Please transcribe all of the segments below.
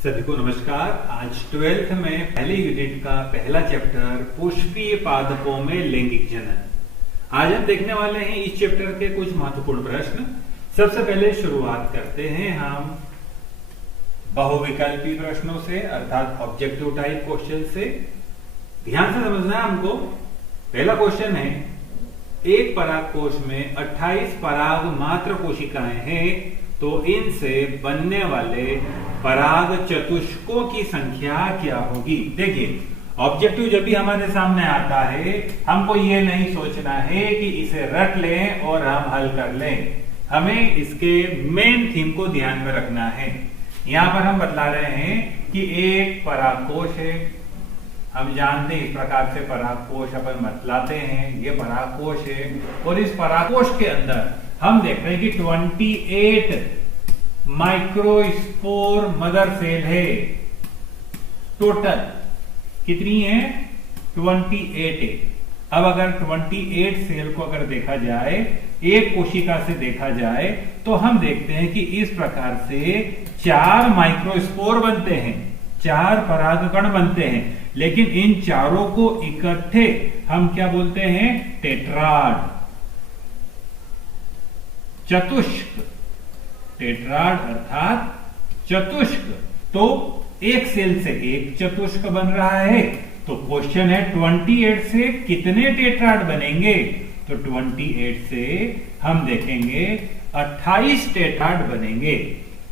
सभी को नमस्कार। आज 12th में पहले यूनिट का पहला चैप्टर पुष्पीय पादपों में लैंगिक जनन। आज हम देखने वाले हैं इस चैप्टर के कुछ महत्वपूर्ण प्रश्न। सबसे पहले शुरुआत करते हैं हम बहुविकल्पी प्रश्नों से, अर्थात ऑब्जेक्टिव टाइप क्वेश्चन से। ध्यान से समझना है हमको। पहला क्वेश्चन है, एक परागकोश में 28 पराग मात्र कोशिकाएं हैं, तो इनसे बनने वाले पराग चतुष्कों की संख्या क्या होगी। देखिए, ऑब्जेक्टिव जब भी हमारे सामने आता है, हमको ये नहीं सोचना है कि इसे रट लें और हम हल कर लें। हमें इसके मेन थीम को ध्यान में रखना है। यहां पर हम बतला रहे हैं कि एक परागकोश है। हम जानते हैं इस प्रकार से परागकोश अपन बतलाते हैं। ये परागकोश है और इस परागकोश के अंदर हम देख रहे हैं कि 28 माइक्रोस्पोर मदर सेल है। टोटल कितनी है? 28 है। अब अगर 28 सेल को अगर देखा जाए, एक कोशिका से देखा जाए, तो हम देखते हैं कि इस प्रकार से 4 माइक्रोस्पोर बनते हैं, 4 परागकण बनते हैं। लेकिन इन चारों को इकट्ठे हम क्या बोलते हैं? टेट्राड, चतुष्क। टेट्राड अर्थात चतुष्क। तो एक सेल से एक चतुष्क बन रहा है। तो क्वेश्चन है 28 से कितने टेट्राड बनेंगे? तो 28 से हम देखेंगे 28 टेट्राड बनेंगे।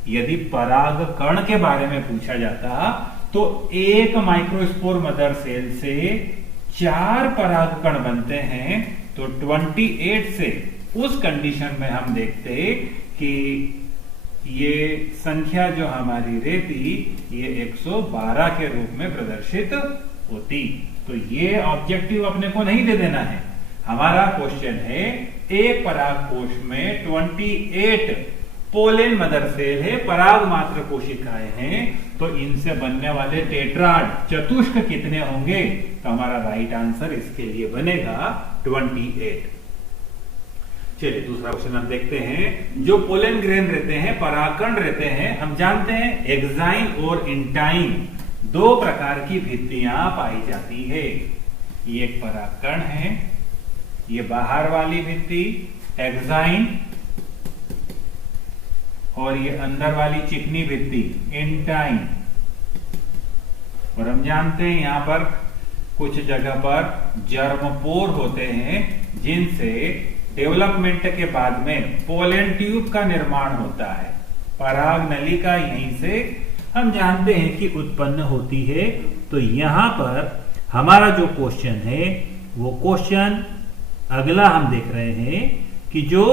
यदि परागकण के बारे में पूछा जाता तो एक माइक्रोस्पोर मदर सेल से 4 परागकण बनते हैं। तो 28 से उस कंडीशन में हम देखते कि ये संख्या जो हमारी रहती, ये 112 के रूप में प्रदर्शित होती। तो ये ऑब्जेक्टिव अपने को नहीं दे देना है। हमारा क्वेश्चन है, एक परागकोश में 28 पोलेन मदर सेल है, पराग मात्र कोशिकाएं हैं, तो इनसे बनने वाले टेट्राड चतुष्क कितने होंगे? तो हमारा राइट आंसर इसके लिए बनेगा 28। चलिए दूसरा क्वेश्चन हम देखते हैं। जो पोलेन ग्रेन रहते हैं, परागकण रहते हैं, हम जानते हैं एक्साइन और इंटाइन 2 प्रकार की भित्तियां पाई जाती है। ये एक परागकण है, ये बाहर वाली भित्ति एक्साइन, और ये अंदर वाली चिकनी भित्ति इंटाइन। और हम जानते हैं यहां पर कुछ जगह पर जर्मपोर होते हैं, जिनसे डेवलपमेंट के बाद में पोलन ट्यूब का निर्माण होता है। पराग नलिका यहीं से हम जानते हैं कि उत्पन्न होती है। तो यहां पर हमारा जो क्वेश्चन है, वो क्वेश्चन अगला हम देख रहे हैं कि जो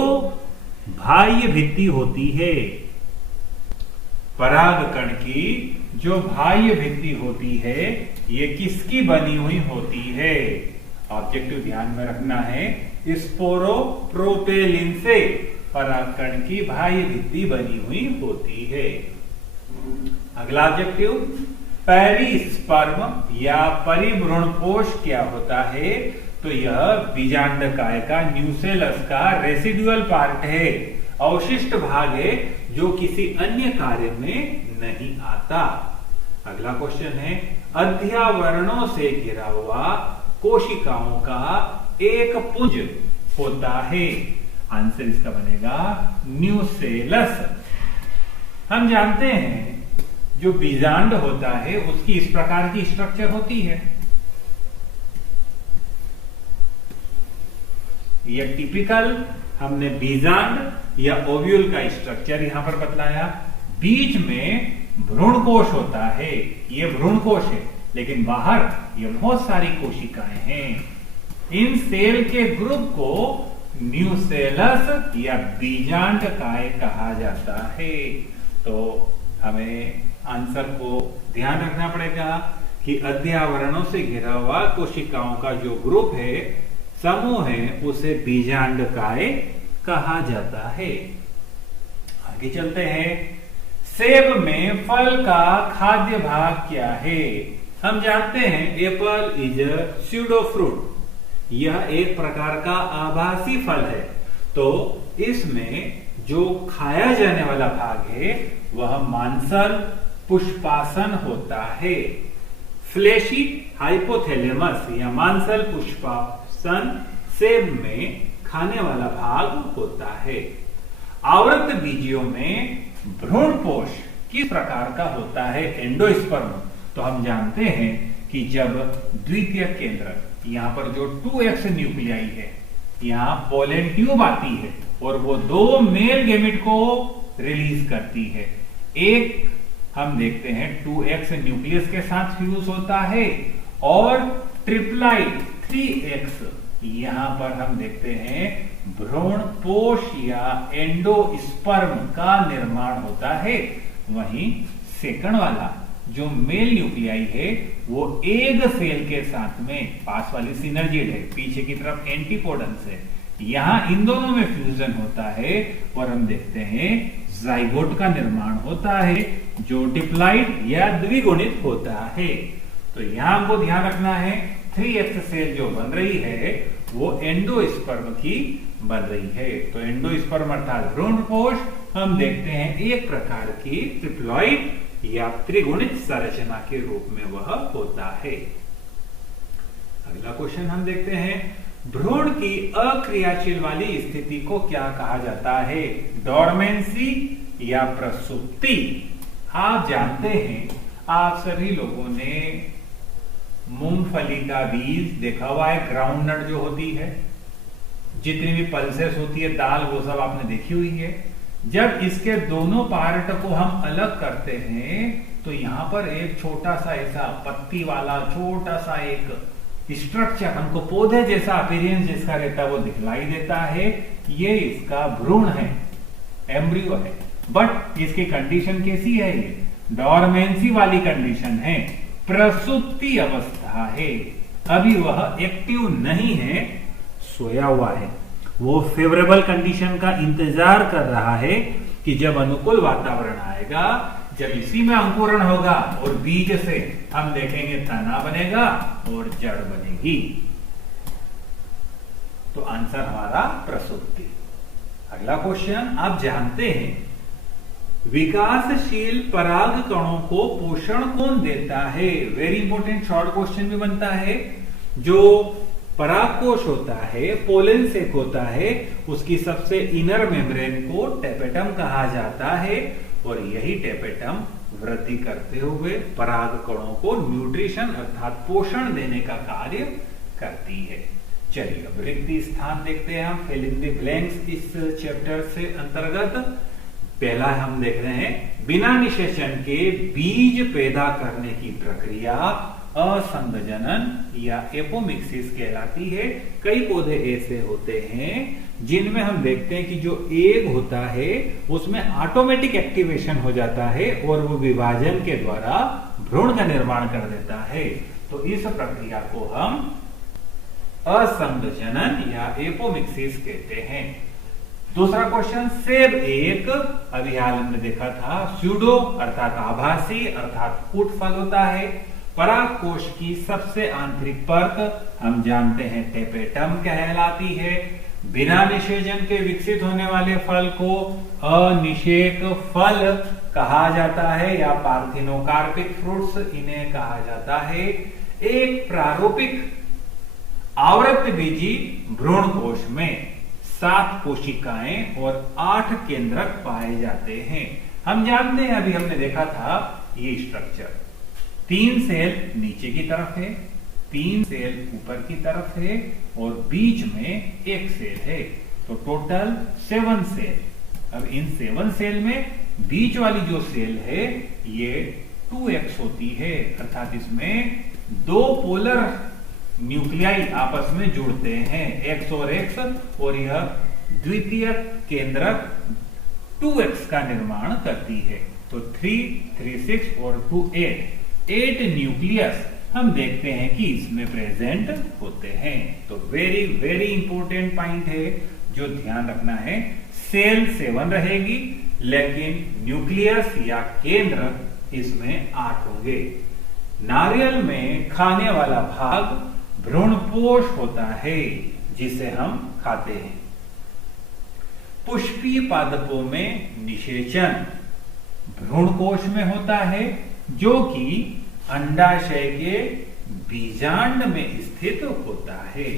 बाह्य भित्ति होती है, परागकण की जो बाह्य भित्ति होती है, ये किसकी बनी हुई होती है? ऑब्जेक्टिव ध्यान में रखना है, स्पोरोप्रोपेलिन से परागकण की बाह्य भित्ति बनी हुई होती है। अगला ऑब्जेक्टिव, पेरिस्पर्म या परिभ्रूणकोश क्या होता है? तो यह बीजांडकाय का, न्यूसेलस का रेसिडुअल पार्ट है, अवशिष्ट भाग है, जो किसी अन्य कार्य में नहीं आता। अगला क्वेश्चन है, अध्यावरणों से घिरा हुआ कोशिकाओं का एक पुंज होता है। आंसर इसका बनेगा न्यूसेलस। हम जानते हैं जो बीजांड होता है, उसकी इस प्रकार की स्ट्रक्चर होती है। ये टिपिकल हमने बीजांड या ओव्यूल का स्ट्रक्चर यहां पर बतलाया। बीच में भ्रूणकोश होता है, ये भ्रूणकोश है, लेकिन बाहर ये बहुत सारी कोशिकाएं हैं। इन सेल के ग्रुप को न्यूसेलस या बीजांडकाय कहा जाता है। तो हमें आंसर को ध्यान रखना पड़ेगा कि अध्यावरणों से घिरा हुआ कोशिकाओं का जो ग्रुप है, समूह है, उसे बीजांडकाय कहा जाता है। आगे चलते हैं। सेब में फल का खाद्य भाग क्या है? हम जानते हैं Apple is a pseudo fruit. यह एक प्रकार का आभासी फल है। तो इसमें जो खाया जाने वाला भाग है, वह मांसल पुष्पासन होता है। फ्लैशी हाइपोथैलेमस या मांसल पुष्पासन सेब में खाने वाला भाग होता है। आवृत बीजियों में भ्रूणपोष किस प्रकार का होता है? एंडोस्पर्म। तो हम जानते हैं कि जब द्वितीय केंद्र, यहां पर जो 2x न्यूक्लियाई है, यहां पोलन ट्यूब आती है और वो 2 मेल गैमेट को रिलीज करती है। एक हम देखते हैं 2x न्यूक्लियस के साथ फ्यूज होता है और ट्रिप्लाइट 3x यहां पर हम देखते हैं भ्रूणपोष या एंडोस्पर्म का निर्माण होता है। वहीं सेकंड वाला जो मेल न्यूक्लियाई है वो एग सेल के साथ में पास वाली सिनर्जिड है, पीछे की तरफ एंटीपोडन्स है, यहां इन दोनों में फ्यूजन होता है और हम देखते हैं जाइगोट का निर्माण होता है जो डिप्लाइड या द्विगुणित होता है। तो यहां हमको ध्यान रखना है 3x सेल जो बन रही है वो एंडोस्पर्म की बन रही है। तो एंडोस्पर्म अर्थात भ्रूणपोष हम देखते हैं एक प्रकार की ट्रिप्लॉइड या त्रिगुणित संरचना के रूप में वह होता है। अगला क्वेश्चन हम देखते हैं, भ्रूण की अक्रियाशील वाली स्थिति को क्या कहा जाता है? डोरमेंसी या प्रसुप्ति। आप जानते हैं, आप सभी लोगों ने मूंगफली का बीज देखा हुआ है, ग्राउंड नट जो होती है, जितनी भी पल्सेस होती है, दाल, वो सब आपने देखी हुई है। जब इसके दोनों पार्ट को हम अलग करते हैं तो यहां पर एक छोटा सा ऐसा पत्ती वाला छोटा सा एक स्ट्रक्चर हमको पौधे जैसा अपीयरेंस जिसका रहता है वो दिखलाई देता है। ये इसका भ्रूण है, एम्ब्रियो है, बट इसकी कंडीशन कैसी है? ये डोरमेंसी वाली कंडीशन है, प्रसुप्ति अवस्था है, अभी वह एक्टिव नहीं है, सोया हुआ है। वो फेवरेबल कंडीशन का इंतजार कर रहा है कि जब अनुकूल वातावरण आएगा, जब इसी में अंकुरण होगा और बीज से हम देखेंगे तना बनेगा और जड़ बनेगी। तो आंसर हमारा प्रसुप्ति। अगला क्वेश्चन, आप जानते हैं विकासशील पराग कणों को पोषण कौन देता है? वेरी इंपॉर्टेंट शॉर्ट क्वेश्चन भी बनता है। जो परागकोश होता है, पोलन सेक होता है, उसकी सबसे इनर मेम्ब्रेन को टेपेटम कहा जाता है और यही टेपेटम वृद्धि करते हुए पराग कणों को न्यूट्रिशन अर्थात पोषण देने का कार्य करती है। चलिए अब रिक्ति स्थान देखते हैं हम, फिल इन द ब्लैंक्स इस चैप्टर से अंतर्गत। पहला हम देख रहे हैं, बिना निषेचन के बीज पैदा करने की प्रक्रिया असंगजनन या एपोमिक्सिस कहलाती है। कई पौधे ऐसे होते हैं जिनमें हम देखते हैं कि जो एग होता है उसमें ऑटोमेटिक एक्टिवेशन हो जाता है और वो विभाजन के द्वारा भ्रूण का निर्माण कर देता है। तो इस प्रक्रिया को हम असंगजनन या एपोमिक्सिस कहते हैं। दूसरा क्वेश्चन, सेब एक, अभी हाल हमने देखा था, स्यूडो अर्थात आभासी अर्थात कूट फल होता है। परागकोश की सबसे आंतरिक परत हम जानते हैं टेपेटम कहलाती है। बिना निषेचन के विकसित होने वाले फल को अनिषेक फल कहा जाता है या पार्थिनोकार्पिक फ्रूट्स इन्हें कहा जाता है। एक प्रारूपिक आवृत बीजी भ्रूण कोश में 7 कोशिकाएं और 8 केंद्रक पाए जाते हैं। हम जानते हैं, अभी हमने देखा था ये स्ट्रक्चर, 3 सेल नीचे की तरफ है, 3 सेल ऊपर की तरफ है और बीच में 1 सेल है, तो टोटल 7 सेल। अब इन 7 सेल में बीच वाली जो सेल है ये 2x होती है, अर्थात इसमें 2 पोलर न्यूक्लियाई आपस में जुड़ते हैं, x और x, और यह द्वितीय केंद्रक 2x का निर्माण करती है। तो 3, 3, 6 और 2, 8 न्यूक्लियस हम देखते हैं कि इसमें प्रेजेंट होते हैं। तो वेरी वेरी इंपॉर्टेंट पॉइंट है जो ध्यान रखना है, सेल 7 रहेगी लेकिन न्यूक्लियस या केंद्र इसमें 8 होंगे। नारियल में खाने वाला भाग भ्रूणपोष होता है जिसे हम खाते हैं। पुष्पीय पादपों में निषेचन भ्रूणकोश में होता है, जो कि अंडाशय के बीजांड में स्थित होता है।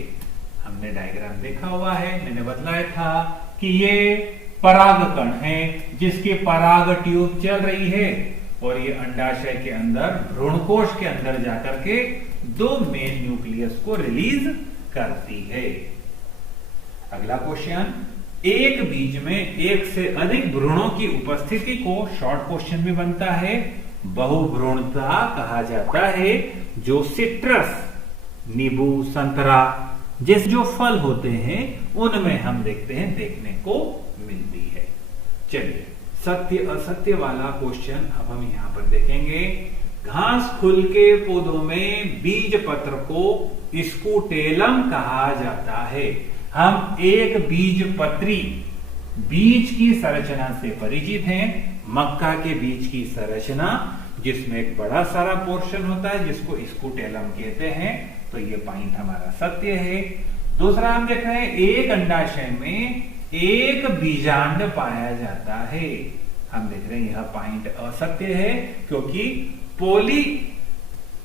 हमने डायग्राम देखा हुआ है, मैंने बतलाया था कि ये परागकण है जिसकी पराग ट्यूब चल रही है और ये अंडाशय के अंदर भ्रूणकोश के अंदर जाकर के दो मेन न्यूक्लियस को रिलीज करती है। अगला क्वेश्चन, एक बीज में एक से अधिक भ्रूणों की उपस्थिति को शॉर्ट क्वेश्चन भी बनता है बहुभ्रूणता कहा जाता है, जो सिट्रस, नींबू, संतरा जैसे जो फल होते हैं उनमें हम देखते हैं, देखने को मिलती है। चलिए सत्य असत्य वाला क्वेश्चन अब हम यहां पर देखेंगे। घास फूल के पौधों में बीज पत्र को स्कूटेलम कहा जाता है। हम एक बीज पत्री बीज की संरचना से परिचित हैं। मक्का के बीज की संरचना जिसमें एक बड़ा सारा पोर्शन होता है जिसको स्कूटेलम कहते हैं, तो ये पॉइंट हमारा सत्य है। दूसरा हम देख रहे हैं, एक अंडाशय में एक बीजांड पाया जाता है। हम देख रहे हैं यह पॉइंट असत्य है, क्योंकि पॉली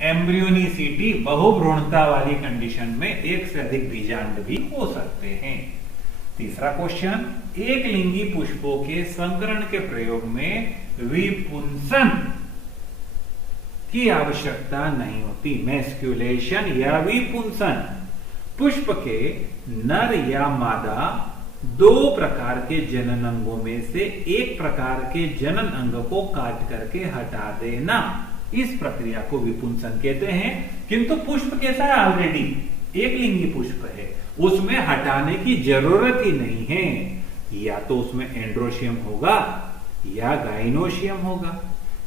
एम्ब्रियोनिसिटी बहुभ्रूणता वाली कंडीशन में एक से अधिक बीजांड भी हो सकते हैं। तीसरा क्वेश्चन, एक लिंगी पुष्पों के संकरण के प्रयोग में विपुंसन की आवश्यकता नहीं होती। मैस्कुलेशन या विपुंसन, पुष्प के नर या मादा दो प्रकार के जनन अंगों में से एक प्रकार के जनन अंग को काट करके हटा देना, इस प्रक्रिया को विपुंसन कहते हैं। किंतु पुष्प कैसा है, ऑलरेडी एक लिंगी पुष्प है, उसमें हटाने की जरूरत ही नहीं है। या तो उसमें एंड्रोशियम होगा या गाइनोशियम होगा,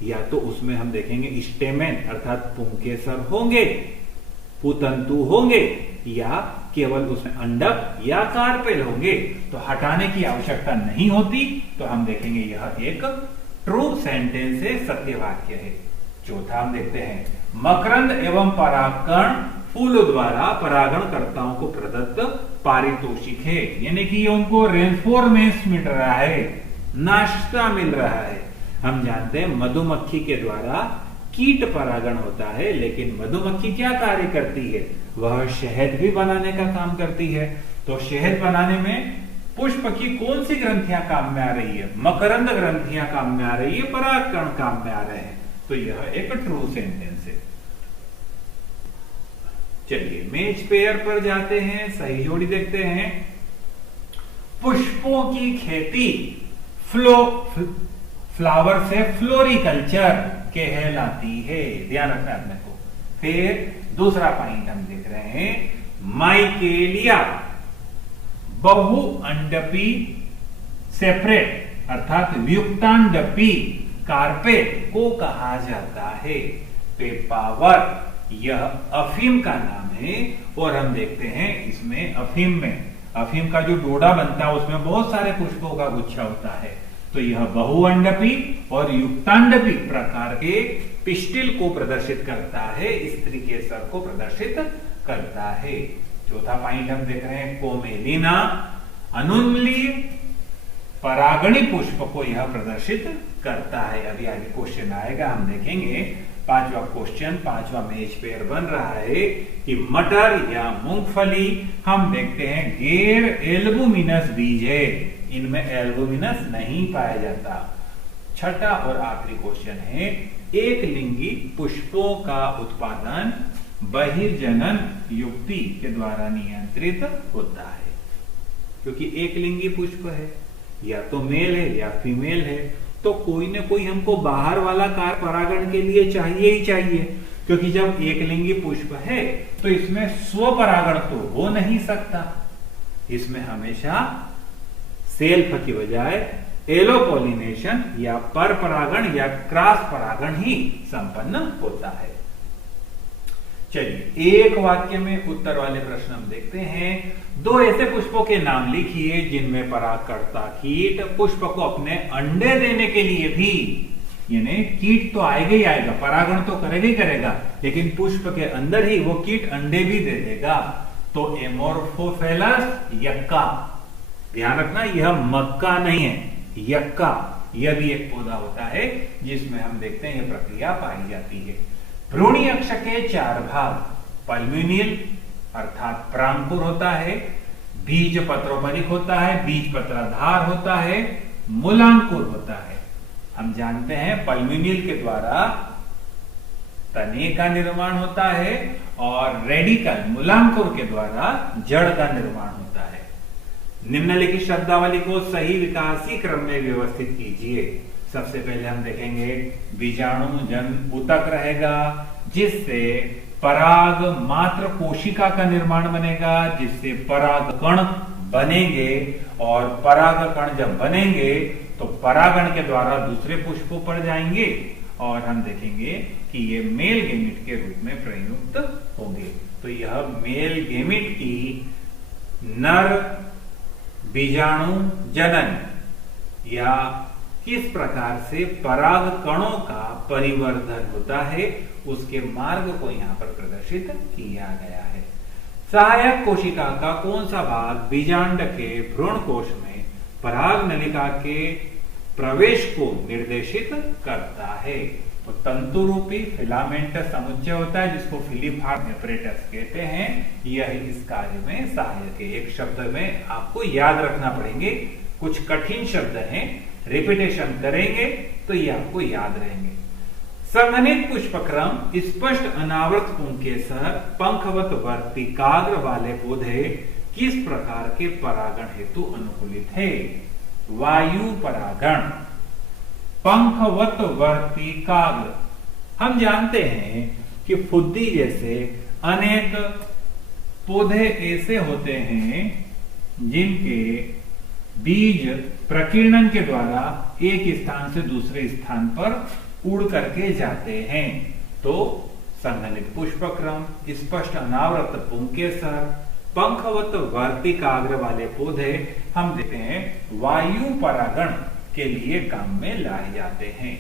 या तो उसमें हम देखेंगे स्टेमेन अर्थात पुंकेसर होंगे, पुतंतु होंगे, या केवल उसमें अंडक या कार्पेल होंगे, तो हटाने की आवश्यकता नहीं होती। तो हम देखेंगे यह एक ट्रू सेंटेंस है, सत्य वाक्य है। चौथा हम देखते हैं, मकरंद एवं परागकण फूलों द्वारा परागणकर्ताओं को प्रदत्त पारितोषिक है, यानी कि उनको रेनफोर्समेंट मिल रहा है, नाश्ता मिल रहा है। हम जानते हैं मधुमक्खी के द्वारा कीट परागण होता है, लेकिन मधुमक्खी क्या कार्य करती है, वह शहद भी बनाने का काम करती है। तो शहद बनाने में पुष्प की कौन सी ग्रंथियां काम में आ रही है, मकरंद ग्रंथियां काम में आ रही है, परागकण काम में आ रहे हैं। तो यह एक ट्रू सेंटेंस है। चलिए मेज पेयर पर जाते हैं, सही जोड़ी देखते हैं। पुष्पों की खेती फ्लावर से फ्लोरिकल्चर कहलाती है, ध्यान रखना अपने को। फिर दूसरा पॉइंट हम देख रहे हैं, माइकेलिया बहुअंडपी सेपरेट अर्थात व्युक्तांडपी कार्पेट को कहा जाता है। पेपावर यह अफीम का नाम है, और हम देखते हैं इसमें अफीम का जो डोडा बनता है उसमें बहुत सारे पुष्पों का गुच्छा होता है। तो यह बहुअंडपी और युक्तांडपी प्रकार के पिस्टिल को प्रदर्शित करता है, स्त्री के सर को प्रदर्शित करता है। चौथा पॉइंट हम देख रहे हैं, कोमेलिना अनुन्मलीय परागणी पुष्प को यह प्रदर्शित करता है। अभी आगे क्वेश्चन आएगा, हम देखेंगे। पांचवा क्वेश्चन, पांचवा मेज पेयर बन रहा है कि मटर या मूंगफली हम देखते हैं गैर एल्बुमिनस बीज है, इनमें एल्बुमिनस नहीं पाया जाता। छठा और आखिरी क्वेश्चन है, एक लिंगी पुष्पों का उत्पादन बहिर्जनन युक्ति के द्वारा नियंत्रित होता है। क्योंकि एक लिंगी पुष्प है, या तो मेल है या फीमेल है, तो कोई ना कोई हमको बाहर वाला कार परागण के लिए चाहिए ही चाहिए। क्योंकि जब एक लिंगी पुष्प है तो इसमें स्वपरागण तो हो नहीं सकता, इसमें हमेशा सेल्फ की बजाय एलोपोलिनेशन या पर परागण या क्रॉस परागण ही संपन्न होता है। चलिए एक वाक्य में उत्तर वाले प्रश्न हम देखते हैं। दो ऐसे पुष्पों के नाम लिखिए जिनमें परागकर्ता कीट पुष्प को अपने अंडे देने के लिए भी, यानी कीट तो आएगा ही आएगा, परागण तो करेगा ही करेगा, लेकिन पुष्प के अंदर ही वो कीट अंडे भी दे देगा। तो एमोर्फोफेलस यक्का, ध्यान रखना यह मक्का नहीं है, यक्का यह भी एक पौधा होता है जिसमें हम देखते हैं यह प्रक्रिया पाई जाती है। भ्रूणी अक्ष के 4 भाग, पल्म्यूनियल अर्थात प्रांकुर होता है, बीज पत्रोपरिक होता है, बीज पत्राधार होता है, मूलांकुर होता है। हम जानते हैं पल्म्यूनियल के द्वारा तने का निर्माण होता है और रेडिकल मूलांकुर के द्वारा जड़ का निर्माण होता है। निम्नलिखित शब्दावली को सही विकासी क्रम में व्यवस्थित कीजिए। सबसे पहले हम देखेंगे बीजाणु जन ऊतक रहेगा, जिससे पराग मात्र कोशिका का निर्माण बनेगा, जिससे पराग कण बनेंगे और पराग कण जब बनेंगे तो परागण के द्वारा दूसरे पुष्पों पर जाएंगे और हम देखेंगे कि ये मेल गेमिट के रूप में प्रयुक्त होंगे। तो यह मेल गेमिट की नर बीजाणु जनन या किस प्रकार से पराग कणों का परिवर्धन होता है उसके मार्ग को यहां पर प्रदर्शित किया गया है। सहायक कोशिका का कौन सा भाग बीजांड के भ्रूण कोश में पराग नलिका के प्रवेश को निर्देशित करता है? तो तंतु रूपी फिलामेंट समुच्चय होता है जिसको फिलीफार्म एपरेटस कहते हैं। यह इस कार्य में सहायक है। एक शब्द में आपको याद रखना पड़ेंगे, कुछ कठिन शब्द हैं, रिपीटेशन करेंगे तो ये आपको याद रहेंगे। संघनित पुष्पक्रम स्पष्ट अनावृत पुंकेसर पंखवत वर्तिकाग्र वाले पौधे किस प्रकार के परागण हेतु अनुकूलित है? वायु परागण। पंखवत वर्तिकाग्र, हम जानते हैं कि फुद्दी जैसे अनेक पौधे ऐसे होते हैं जिनके बीज प्रकीर्णन के द्वारा एक स्थान से दूसरे स्थान पर उड़ करके जाते हैं। तो संघनित पुष्पक्रम, स्पष्ट अनावृत पुंकेसर, पंखवत वर्तिकाग्र वाले पौधे हम देखते हैं वायु परागण के लिए काम में लाए जाते हैं।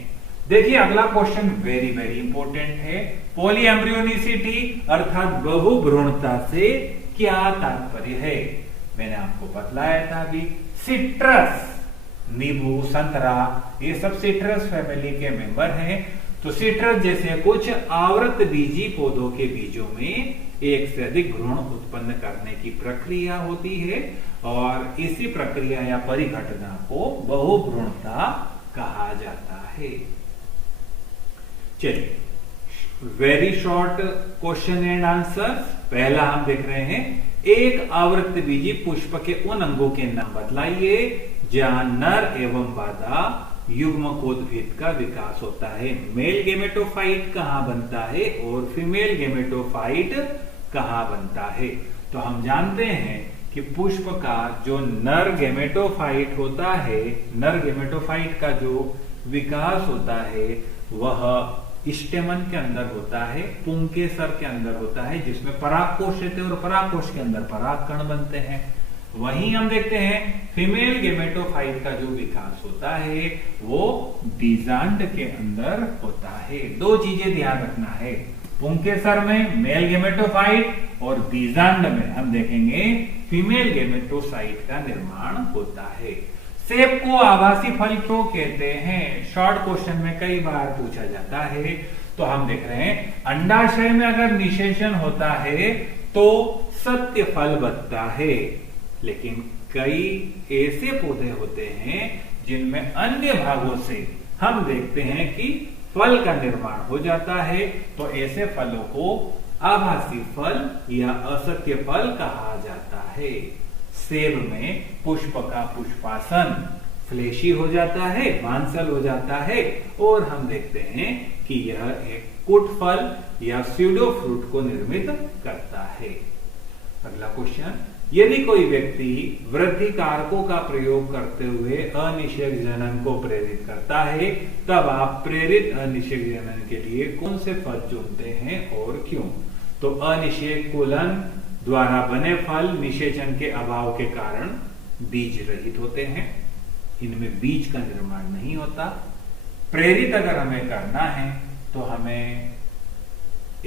देखिए अगला क्वेश्चन वेरी वेरी इंपॉर्टेंट है। पॉलीएम्ब्रियोनिसिटी अर्थात बहुभ्रूणता से क्या तात्पर्य है? मैंने आपको बतलाया था अभी, सिट्रस, नींबू, संतरा, ये सब सिट्रस फैमिली के मेंबर हैं। तो सिट्रस जैसे कुछ आवृत बीजी पौधों के बीजों में एक से अधिक भ्रूण उत्पन्न करने की प्रक्रिया होती है और इसी प्रक्रिया या परिघटना को बहुभ्रूणता कहा जाता है। चलिए very short question and answer. पहला हम देख रहे हैं, एक आवृत बीजी पुष्प के उन अंगों के नाम बतलाइए जहां नर एवं मादा युग्मकोद्भिद का विकास होता है। मेल गेमेटोफाइट कहां बनता है और फीमेल गेमेटोफाइट कहां बनता है? तो हम जानते हैं कि पुष्प का जो नर गेमेटोफाइट होता है, नर गेमेटोफाइट का जो विकास होता है वह स्टेमन के अंदर होता है, पुंकेसर के अंदर होता है, जिसमें परागकोश रहते हैं और परागकोश के अंदर परागकण बनते हैं। वहीं हम देखते हैं फीमेल गेमेटोफाइट का जो विकास होता है वो बीजांड के अंदर होता है। दो चीजें ध्यान रखना है, पुंकेसर में मेल गेमेटोफाइट और बीजांड में हम देखेंगे फीमेल गेमेटोसाइट का निर्माण होता है। सेब को आभासी फल क्यों कहते हैं? शॉर्ट क्वेश्चन में कई बार पूछा जाता है। तो हम देख रहे हैं अंडाशय में अगर निषेचन होता है तो सत्य फल बनता है, लेकिन कई ऐसे पौधे होते हैं जिनमें अन्य भागों से हम देखते हैं कि फल का निर्माण हो जाता है। तो ऐसे फलों को आभासी फल या असत्य फल कहा जाता है। सेब में पुष्प का पुष्पासन फ्लेशी हो जाता है, मांसल हो जाता है और हम देखते हैं कि यह एक कुट फल या स्यूडो फ्रूट को निर्मित करता है। अगला क्वेश्चन, यदि कोई व्यक्ति वृद्धि कारकों का प्रयोग करते हुए अनिषेक जनन को प्रेरित करता है, तब आप प्रेरित अनिषेक जनन के लिए कौन से फल चुनते हैं और क्यों? तो अनिषेक कुलन द्वारा बने फल निषेचन के अभाव के कारण बीज रहित होते हैं, इनमें बीज का निर्माण नहीं होता। प्रेरित अगर हमें करना है तो हमें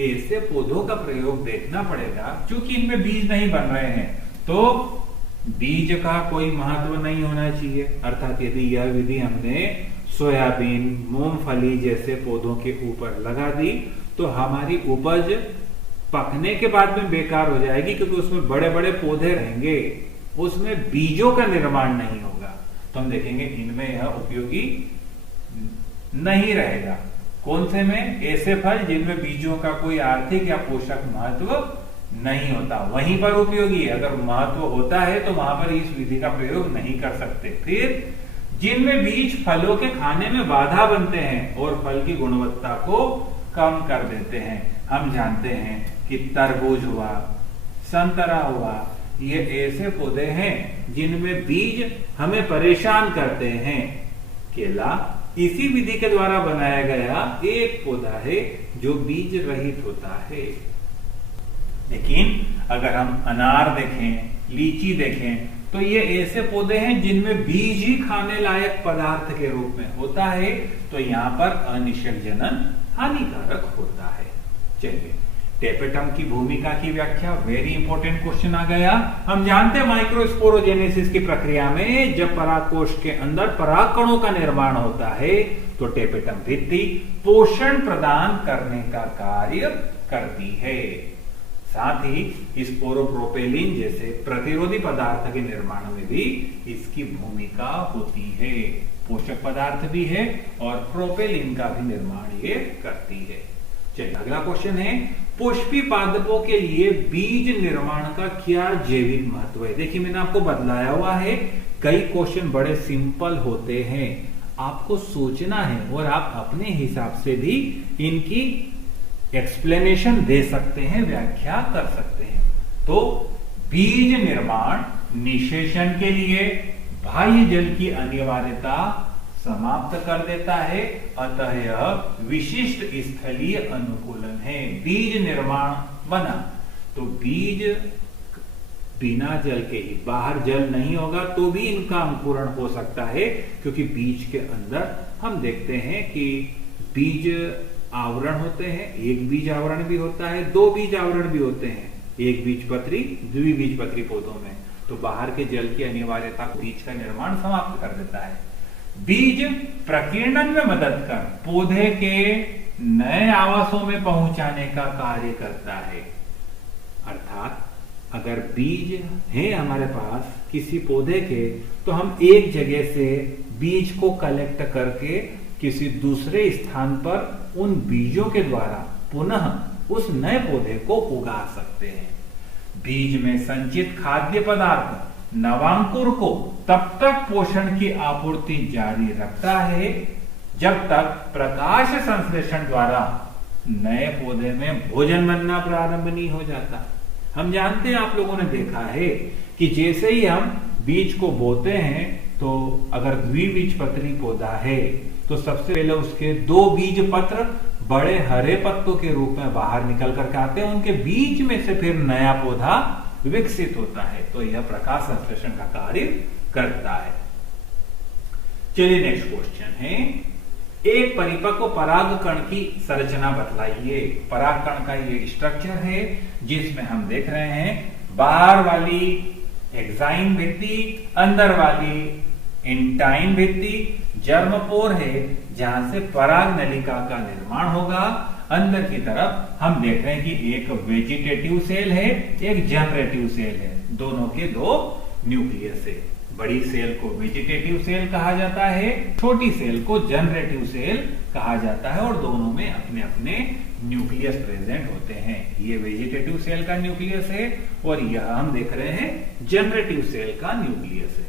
ऐसे पौधों का प्रयोग देखना पड़ेगा क्योंकि इनमें बीज नहीं बन रहे हैं, तो बीज का कोई महत्व नहीं होना चाहिए। अर्थात यदि यह विधि हमने सोयाबीन, मूंगफली जैसे पौधों के ऊपर लगा दी तो हमारी उपज पकने के बाद में बेकार हो जाएगी, क्योंकि उसमें बड़े बड़े पौधे रहेंगे, उसमें बीजों का निर्माण नहीं होगा। तो हम देखेंगे इनमें यह उपयोगी नहीं रहेगा। कौन से में? ऐसे फल जिनमें बीजों का कोई आर्थिक या पोषक महत्व नहीं होता, वहीं पर उपयोगी है। अगर महत्व होता है तो वहां पर इस विधि का प्रयोग नहीं कर सकते। फिर जिनमें बीज फलों के खाने में बाधा बनते हैं और फल की गुणवत्ता को कम कर देते हैं। हम जानते हैं कि तरबूज हुआ, संतरा हुआ, ये ऐसे पौधे हैं जिनमें बीज हमें परेशान करते हैं। केला इसी विधि के द्वारा बनाया गया एक पौधा है जो बीज रहित होता है। लेकिन अगर हम अनार देखें, लीची देखें, तो ये ऐसे पौधे हैं जिनमें बीज ही खाने लायक पदार्थ के रूप में होता है, तो यहां पर अनिषेक जनन हानिकारक होता है। चलिए, टेपेटम की भूमिका की व्याख्या, वेरी इंपॉर्टेंट क्वेश्चन आ गया। हम जानते हैं माइक्रोस्पोरोजेनेसिस की प्रक्रिया में जब परागकोश के अंदर परागकणों का निर्माण होता है तो टेपेटम भित्ति पोषण प्रदान करने का कार्य करती है। साथ ही स्पोरोप्रोपेलिन जैसे प्रतिरोधी पदार्थ के निर्माण में भी इसकी भूमिका होती है। पोषक पदार्थ भी है और प्रोपेलिन का भी निर्माण ये करती है। चलिए, अगला क्वेश्चन है, पुष्पी पादपों के लिए बीज निर्माण का क्या जैविक महत्व है? देखिए, मैंने आपको बतलाया हुआ है, कई क्वेश्चन बड़े सिंपल होते हैं, आपको सोचना है और आप अपने हिसाब से भी इनकी एक्सप्लेनेशन दे सकते हैं, व्याख्या कर सकते हैं। तो बीज निर्माण निषेचन के लिए बाह्य जल की अनिवार्यता समाप्त कर देता है, अतः यह विशिष्ट स्थलीय अनुकूलन है। बीज निर्माण बना तो बीज बिना जल के ही, बाहर जल नहीं होगा तो भी इनका अंकुरण हो सकता है, क्योंकि बीज के अंदर हम देखते हैं कि बीज आवरण होते हैं, एक बीज आवरण भी होता है, दो बीज आवरण भी होते हैं, एक बीजपत्री, द्विबीजपत्री पौधों में। तो बाहर के जल की अनिवार्यता को बीज का निर्माण समाप्त कर देता है। बीज प्रकीर्णन में मदद कर पौधे के नए आवासों में पहुंचाने का कार्य करता है। अर्थात अगर बीज है हमारे पास किसी पौधे के, तो हम एक जगह से बीज को कलेक्ट करके किसी दूसरे स्थान पर उन बीजों के द्वारा पुनः उस नए पौधे को उगा सकते हैं। बीज में संचित खाद्य पदार्थ नवांकुर को तब तक पोषण की आपूर्ति जारी रखता है जब तक प्रकाश संश्लेषण द्वारा नए पौधे में भोजन बनना प्रारंभ नहीं हो जाता। हम जानते हैं, आप लोगों ने देखा है कि जैसे ही हम बीज को बोते हैं, तो अगर द्विबीजपत्री पौधा है तो सबसे पहले उसके दो बीज पत्र बड़े हरे पत्तों के रूप में बाहर निकल करके आते हैं, उनके बीच में से फिर नया पौधा विकसित होता है। तो यह प्रकाश संश्लेषण का कार्य करता है। चलिए, नेक्स्ट क्वेश्चन है, एक परिपक्व परागकण की संरचना बतलाइए। परागकण का ये स्ट्रक्चर है जिसमें हम देख रहे हैं बाहर वाली एक्साइन भित्ति, अंदर वाली इंटाइन भित्ति, जर्मपोर है जहां से पराग नलिका का निर्माण होगा। अंदर की तरफ हम देख रहे हैं कि एक वेजिटेटिव सेल है, एक जनरेटिव सेल है, दोनों के दो न्यूक्लियस है। बड़ी सेल को वेजिटेटिव सेल कहा जाता है, छोटी सेल को जनरेटिव सेल कहा जाता है, और दोनों में अपने अपने न्यूक्लियस प्रेजेंट होते हैं। ये वेजिटेटिव सेल का न्यूक्लियस है और यह हम देख रहे हैं जनरेटिव सेल का न्यूक्लियस है।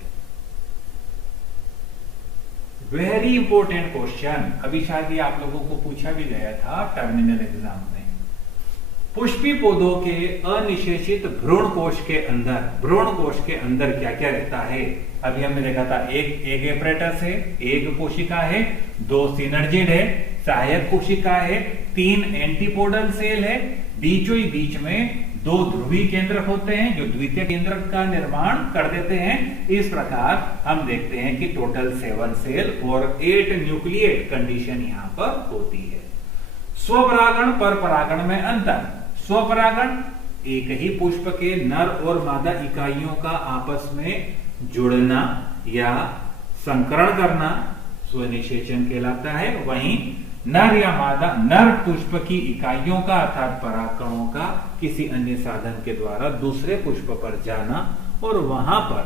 वेरी इंपॉर्टेंट क्वेश्चन, अभी शायद ये आप लोगों को पूछा भी गया था टर्मिनल एग्जाम में। पुष्पी पौधों के अनिषेचित भ्रूण कोश के अंदर क्या क्या रहता है? अभी हमने देखा था, एक एपरेटस है, एक कोशिका है, दो सिनर्जिड है, सहायक कोशिका है, तीन एंटीपोडल सेल है, बीचों बीच में दो ध्रुवीय केंद्रक होते हैं जो द्वितीय केंद्रक का निर्माण कर देते हैं। इस प्रकार हम देखते हैं कि टोटल 7 सेल और 8 न्यूक्लिएट कंडीशन यहां पर होती है। स्वपरागण पर परागण में अंतर। स्वपरागण एक ही पुष्प के नर और मादा इकाइयों का आपस में जुड़ना या संकरण करना स्वनिषेचन कहलाता है। वहीं नर या मादा नर पुष्प की इकाइयों का अर्थात परागकणों का किसी अन्य साधन के द्वारा दूसरे पुष्प पर जाना और वहां पर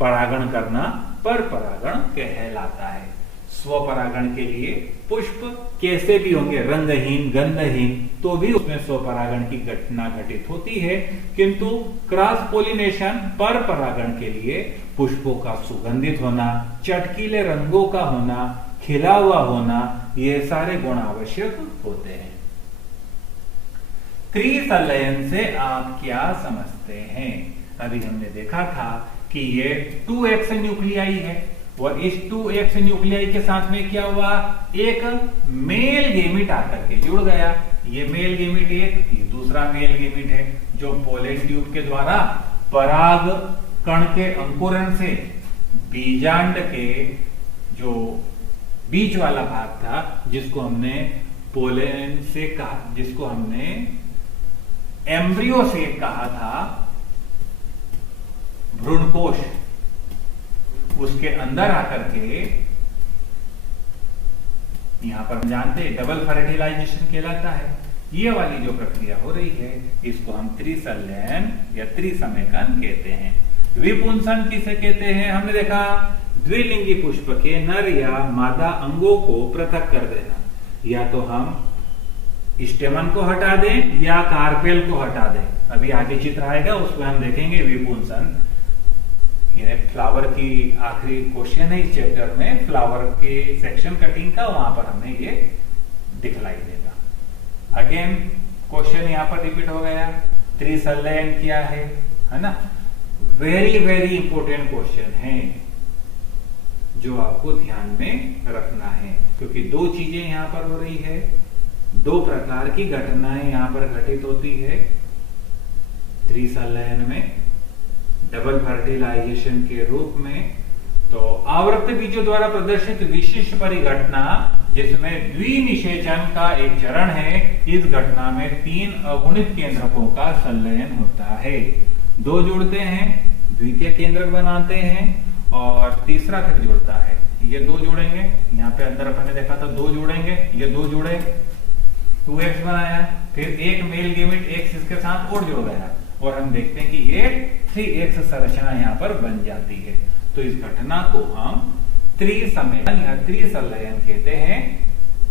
परागण करना पर परागण कहलाता है। स्वपरागण के लिए पुष्प कैसे भी होंगे, रंगहीन गंधहीन, तो भी उसमें स्वपरागण की घटना घटित होती है। किंतु क्रॉस पोलिनेशन पर परागण के लिए पुष्पों का सुगंधित होना, चटकीले रंगों का होना, खिला हुआ होना, ये सारे गुण आवश्यक होते हैं। त्रिसंलयन से आप क्या समझते हैं? अभी हमने देखा था कि ये 2x न्यूक्लियाई है और इस 2x न्यूक्लियाई के साथ में क्या हुआ, एक मेल गेमिट आकर के जुड़ गया। ये मेल गेमिट एक, ये दूसरा मेल गेमिट है जो पोलन ट्यूब के द्वारा पराग कण के अंकुरण से बीजांड के जो बीच वाला भाग था, जिसको हमने पोलन से कहा, जिसको हमने एम्ब्रियो से कहा था भ्रूणकोश, उसके अंदर आकर के यहां पर जानते हैं डबल फर्टिलाइजेशन कहलाता है। ये वाली जो प्रक्रिया हो रही है इसको हम त्रिसंलयन या त्रिसमेकन कहते हैं। विपुंसन किसे कहते हैं? हमने देखा द्विलिंगी पुष्प के नर या मादा अंगों को पृथक कर देना, या तो हम स्टेमन को हटा दें या कार्पेल को हटा दें। अभी आगे चित्र आएगा उसमें हम देखेंगे विपुंसन। ये फ्लावर की आखिरी क्वेश्चन है इस चैप्टर में, फ्लावर के सेक्शन कटिंग का, वहां पर हमें ये दिखलाई देगा। अगेन क्वेश्चन यहां पर रिपीट हो गया, त्रिसंलयन क्या है ना? वेरी वेरी इंपॉर्टेंट क्वेश्चन है जो आपको ध्यान में रखना है, क्योंकि दो चीजें यहां पर हो रही है, दो प्रकार की घटनाएं यहां पर घटित होती है त्रिसंलयन में, डबल फर्टिलाइजेशन के रूप में। तो आवर्त बीजों द्वारा प्रदर्शित विशिष्ट परिघटना जिसमें द्विनिषेचन का एक चरण है, इस घटना में 3 अगुणित केंद्रकों का संलयन होता है। 2 जुड़ते हैं, द्वितीय केंद्रक बनाते हैं और तीसरा फिर जुड़ता है। ये 2 जुड़ेंगे, यहाँ पे अंदर अपन ने देखा था 2 जुड़ेंगे, ये 2 जुड़े, 2x बनाया, फिर एक मेल गेमिट x इसके साथ और जुड़ गया और हम देखते हैं कि ये 3x संरचना यहाँ पर बन जाती है। तो इस घटना को हम त्रिसमेकन या त्रिसंलयन कहते हैं।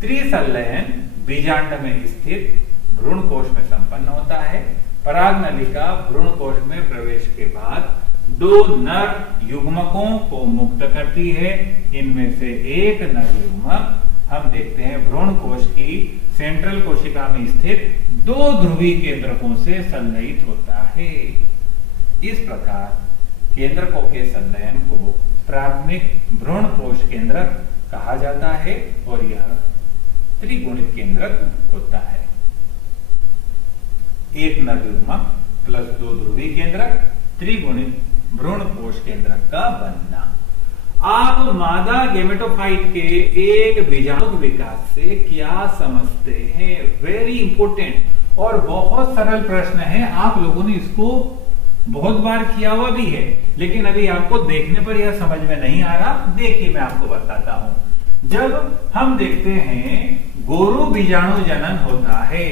त्रिसंलयन बीजांड में स्थित भ्रूणकोश में संपन्न होता है। पराग नलिका भ्रूणकोश में प्रवेश के बाद 2 नर युग्मकों को मुक्त करती है। इनमें से एक नर युग्मक हम देखते हैं भ्रूणकोश की सेंट्रल कोशिका में स्थित 2 ध्रुवी केंद्रकों से संलयित होता है। इस प्रकार केंद्रकों के संलयन को प्राथमिक भ्रूणकोश केंद्रक कहा जाता है और यह त्रिगुणित केंद्रक होता है। एक नर युग्मक प्लस 2 ध्रुवी केंद्रक, त्रिगुणित भ्रूणकोश केंद्रक का बनना। आप मादा गेमेटोफाइट के एक बीजाणु विकास से क्या समझते हैं? वेरी इंपोर्टेंट और बहुत सरल प्रश्न है। आप लोगों ने इसको बहुत बार किया हुआ भी है, लेकिन अभी आपको देखने पर यह समझ में नहीं आ रहा। देखिए मैं आपको बताता हूं। जब हम देखते हैं गोरु बीजाणु जनन होता है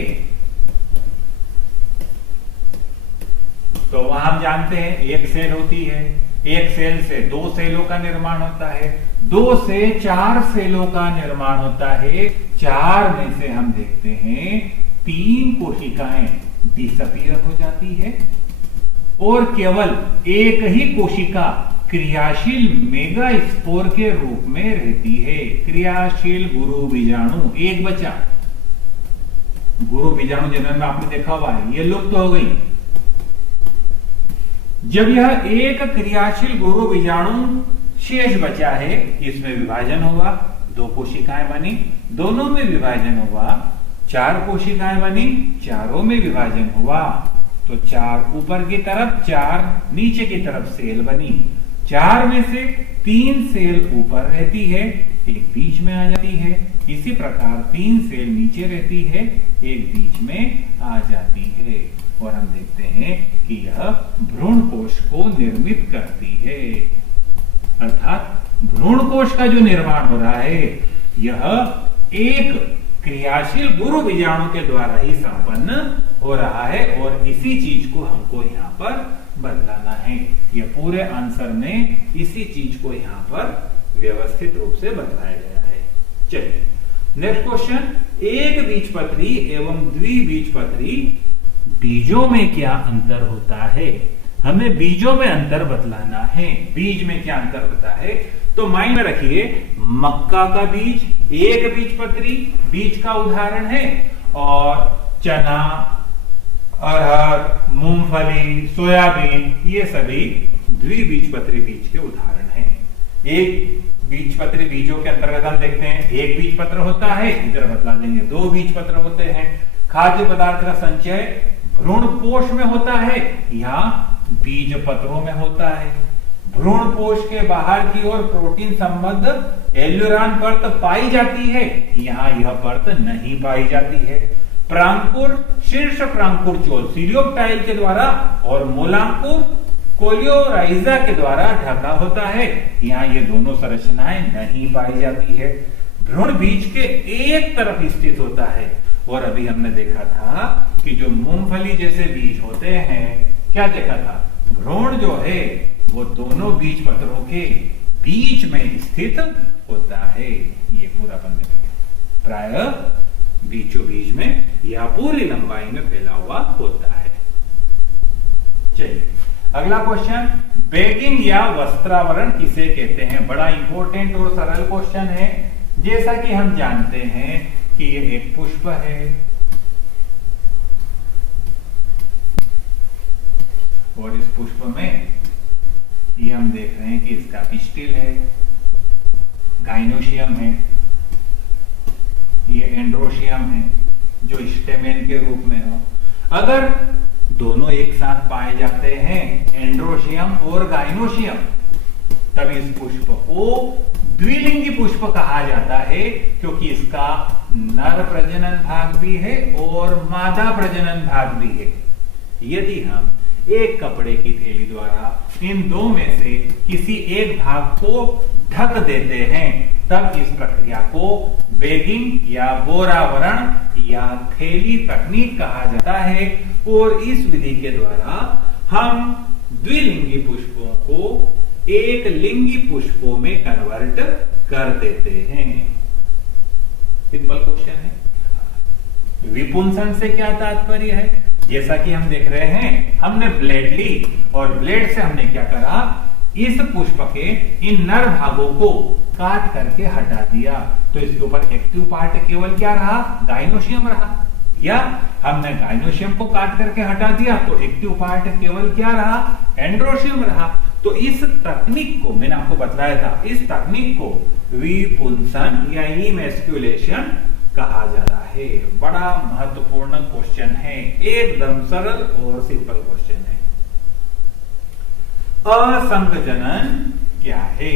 तो वहां हम जानते हैं एक सेल होती है, एक सेल से 2 सेलों का निर्माण होता है, 2 से 4 सेलों का निर्माण होता है। 4 में से हम देखते हैं 3 कोशिकाएं डिसअपीयर हो जाती है और केवल एक ही कोशिका क्रियाशील मेगा स्पोर के रूप में रहती है। क्रियाशील गुरु बीजाणु एक बचा। गुरु बीजाणु जनन में आपने देखा हुआ है, ये लुप्त हो गई। जब यह एक क्रियाशील गुरु बीजाणु शेष बचा है, इसमें विभाजन हुआ, 2 कोशिकाएं बनी, दोनों में विभाजन हुआ, 4 कोशिकाएं बनी, चारों में विभाजन हुआ। तो 4 ऊपर की तरफ, 4 नीचे की तरफ सेल बनी। 4 में से 3 सेल ऊपर रहती है, एक बीच में आ जाती है। इसी प्रकार 3 सेल नीचे रहती है, एक बीच में आ जाती है और हम देखते हैं कि यह भ्रूण कोश को निर्मित करती है। अर्थात भ्रूण कोश का जो निर्माण हो रहा है यह एक क्रियाशील गुरु बीजाणु के द्वारा ही संपन्न हो रहा है और इसी चीज को हमको यहाँ पर बदलाना है। यह पूरे आंसर में इसी चीज को यहाँ पर व्यवस्थित रूप से बताया गया है। चलिए नेक्स्ट क्वेश्चन, एक बीजपत्री एवं द्विबीजपत्री बीजों में क्या अंतर होता है? हमें बीजों में अंतर बतलाना है। बीज में क्या अंतर होता है तो माइंड में रखिए, मक्का का बीज एक बीजपत्री बीज का उदाहरण है और चना, अरहर, मूंगफली, सोयाबीन ये सभी द्विबीजपत्री बीज के उदाहरण हैं। एक बीजपत्री बीजों के अंतर्गत हम देखते हैं एक बीजपत्र होता है, इधर बतला देंगे दो बीजपत्र होते हैं। खाद्य पदार्थ का संचय भ्रूण कोश में होता है या बीज पत्रों में होता है। भ्रूण कोश के बाहर की ओर प्रोटीन संबद्ध एल्यूरान परत पाई जाती है, यहाँ यह परत नहीं पाई जाती है। प्रांकुर शीर्ष प्रांकुर चोल सीलियोप्टाइल के द्वारा और मूलांकुर कोलियोराइजा के द्वारा ढका होता है, यहाँ ये दोनों संरचनाएं नहीं पाई जाती है। भ्रूण बीज के एक तरफ स्थित होता है और अभी हमने देखा था कि जो मूंगफली जैसे बीज होते हैं, क्या देखा था, भ्रूण जो है वो दोनों बीज पत्रों के बीच में स्थित होता है। ये पूरा बन प्राय बीचों बीच में या पूरी लंबाई में फैला हुआ होता है। चलिए अगला क्वेश्चन, बैगिंग या वस्त्रावरण किसे कहते हैं? बड़ा इंपॉर्टेंट और सरल क्वेश्चन है। जैसा कि हम जानते हैं कि ये एक पुष्प है और इस पुष्प में ये हम देख रहे हैं कि इसका पिस्टिल है, गाइनोशियम है, ये एंड्रोशियम है जो स्टेमेन के रूप में हो। अगर दोनों एक साथ पाए जाते हैं एंड्रोशियम और गाइनोशियम, तब इस पुष्प को द्विलिंगी पुष्प कहा जाता है, क्योंकि इसका नर प्रजनन भाग भी है और मादा प्रजनन भाग भी है। यदि हम एक कपड़े की थैली द्वारा इन दो में से किसी एक भाग को ढक देते हैं, तब इस प्रक्रिया को बैगिंग या बोरावरण या थैली तकनीक कहा जाता है और इस विधि के द्वारा हम द्विलिंगी पुष्पों को एक लिंगी पुष्पों में कन्वर्ट कर देते हैं। सिंपल क्वेश्चन है। विपुंसन से क्या तात्पर्य है? जैसा कि हम देख रहे हैं, हमने ब्लेड ली और ब्लेड से हमने क्या करा, इस पुष्प के इन नर भागों को काट करके हटा दिया, तो इसके ऊपर एक्टिव पार्ट केवल क्या रहा, गाइनोशियम रहा। या हमने गाइनोशियम को काट करके हटा दिया तो एक्टिव पार्ट केवल क्या रहा, एंड्रोशियम रहा। तो इस तकनीक को मैंने आपको बताया था, इस तकनीक को विपुंसन या इमैस्कुलेशन कहा जा रहा है। बड़ा महत्वपूर्ण क्वेश्चन है, एकदम सरल और सिंपल क्वेश्चन है। असंगजनन क्या है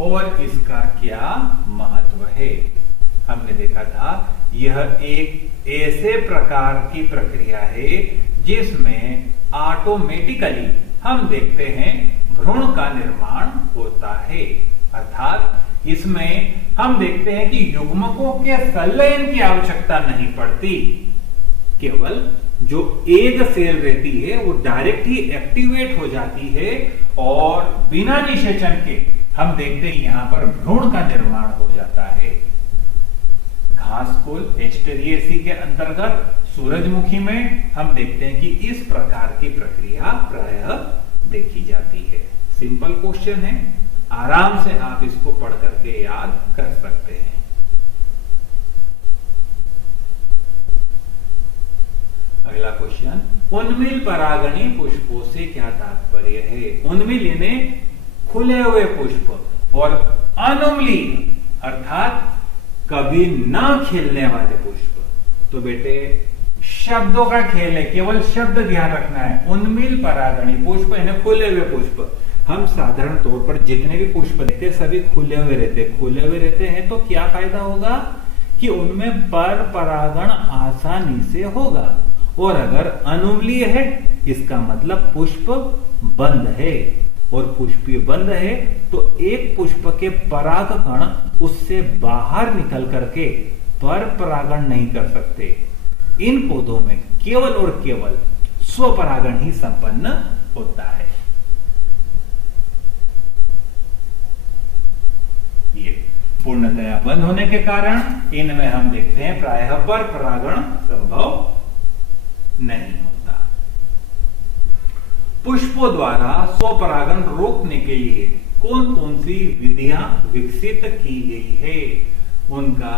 और इसका क्या महत्व है? हमने देखा था यह एक ऐसे प्रकार की प्रक्रिया है जिसमें ऑटोमेटिकली हम देखते हैं भ्रूण का निर्माण होता है। अर्थात इसमें हम देखते हैं कि युग्मकों के संलयन की आवश्यकता नहीं पड़ती, केवल जो एग सेल रहती है वो डायरेक्ट ही एक्टिवेट हो जाती है और बिना निषेचन के हम देखते हैं यहां पर भ्रूण का निर्माण हो जाता है। घासकुल एस्टेरिएसी के अंतर्गत सूरजमुखी में हम देखते हैं कि इस प्रकार की प्रक्रिया प्रायः देखी जाती है। सिंपल क्वेश्चन है, आराम से आप इसको पढ़ करके याद कर सकते हैं। अगला क्वेश्चन, उन्मिल परागणी पुष्पों से क्या तात्पर्य है? उन्मिल यानी खुले हुए पुष्प और अनुमिल अर्थात कभी न खिलने वाले पुष्प। तो बेटे शब्दों का खेल है, केवल शब्द ध्यान रखना है। उन्मिल परागणी पुष्प यानी खुले हुए पुष्प। हम साधारण तौर पर जितने भी पुष्प देखते हैं सभी खुले हुए रहते हैं, तो क्या फायदा होगा कि उनमें पर परागण आसानी से होगा। और अगर अनुमलीय है इसका मतलब पुष्प बंद है। और पुष्पीय बंद है तो एक पुष्प के परागकण उससे बाहर निकल करके पर परागण नहीं कर सकते। इन पौधों में केवल और केवल स्वपरागण ही संपन्न होता है। ये पूर्णतया बंद होने के कारण इनमें हम देखते हैं प्रायः पर परागण संभव नहीं होता। पुष्पों द्वारा स्वपरागण रोकने के लिए कौन कौन सी विधियां विकसित की गई है, उनका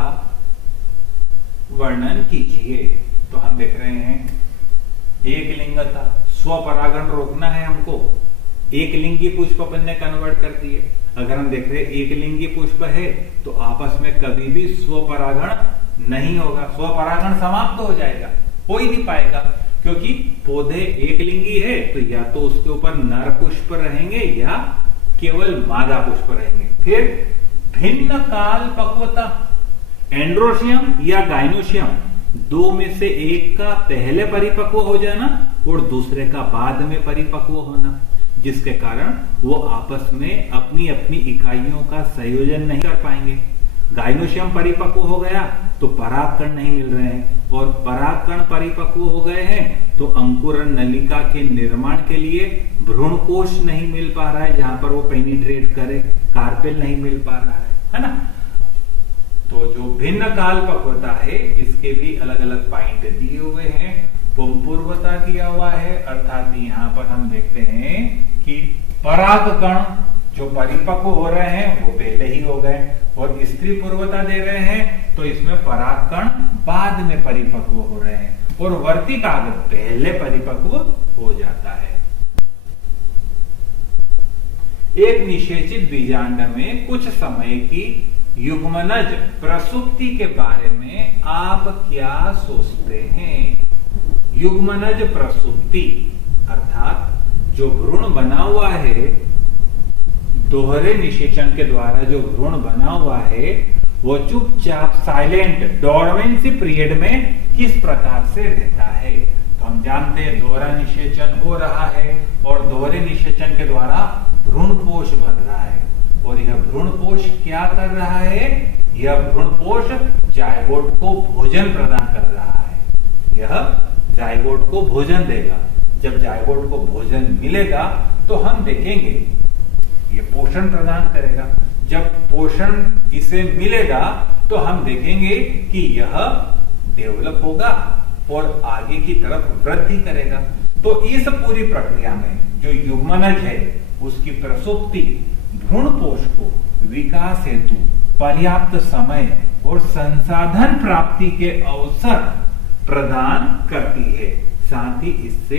वर्णन कीजिए। तो हम देख रहे हैं एक लिंगता, स्वपरागण रोकना है हमको, एक लिंगी पुष्प अपन ने कन्वर्ट कर दिए। अगर हम देख रहे हैं एक लिंगी पुष्प है तो आपस में कभी भी स्वपरागण नहीं होगा, स्वपरागण समाप्त हो जाएगा, हो ही नहीं पाएगा, क्योंकि पौधे एक लिंगी है तो या तो उसके ऊपर नर पुष्प रहेंगे या केवल मादा पुष्प रहेंगे। फिर भिन्न काल पक्वता, एंड्रोशियम या गाइनोशियम, दो में से एक का पहले परिपक्व हो जाना और दूसरे का बाद में परिपक्व होना, जिसके कारण वो आपस में अपनी अपनी इकाइयों का संयोजन नहीं कर पाएंगे। गाइनोशियम परिपक्व हो गया तो परागकण नहीं मिल रहे हैं, और परागकण परिपक्व हो गए हैं तो अंकुरन नलिका के निर्माण के लिए भ्रूण कोश नहीं मिल पा रहा है, जहां पर वो पेनिट्रेट करे, कार्पेल नहीं मिल पा रहा है ना। तो जो भिन्न काल पक्वता है इसके भी अलग अलग पॉइंट दिए हुए हैं। पुंपूर्वता दिया हुआ है, अर्थात यहाँ पर हम देखते हैं कि परागकण जो परिपक्व हो रहे हैं वो पहले ही हो गए, और स्त्री पूर्वता दे रहे हैं तो इसमें परागकण बाद में परिपक्व हो रहे हैं, और वर्तिकाग्र पहले परिपक्व हो जाता है। एक निषेचित बीजांड में कुछ समय की युग्मनज प्रसुप्ति के बारे में आप क्या सोचते हैं? युग्मनज प्रसुप्ति अर्थात जो भ्रूण बना हुआ है, दोहरे निषेचन के द्वारा जो भ्रूण बना हुआ है वो चुपचाप साइलेंट डोरमेंसी पीरियड में किस प्रकार से रहता है। तो हम जानते हैं दोहरा निषेचन हो रहा है और दोहरे निषेचन के द्वारा भ्रूणपोष बन रहा है, और यह भ्रूणपोष क्या कर रहा है? यह भ्रूणपोष जायगोट को भोजन प्रदान कर रहा है। यह जायगोट को भोजन देगा। जब जायगोट को भोजन मिलेगा तो हम देखेंगे ये पोषण प्रदान करेगा। जब पोषण इसे मिलेगा तो हम देखेंगे कि यह डेवलप होगा और आगे की तरफ वृद्धि करेगा। तो इस पूरी प्रक्रिया में जो युग्मनज है उसकी प्रसुप्ति भ्रूणपोष को विकास हेतु पर्याप्त समय और संसाधन प्राप्ति के अवसर प्रदान करती है, साथ ही इससे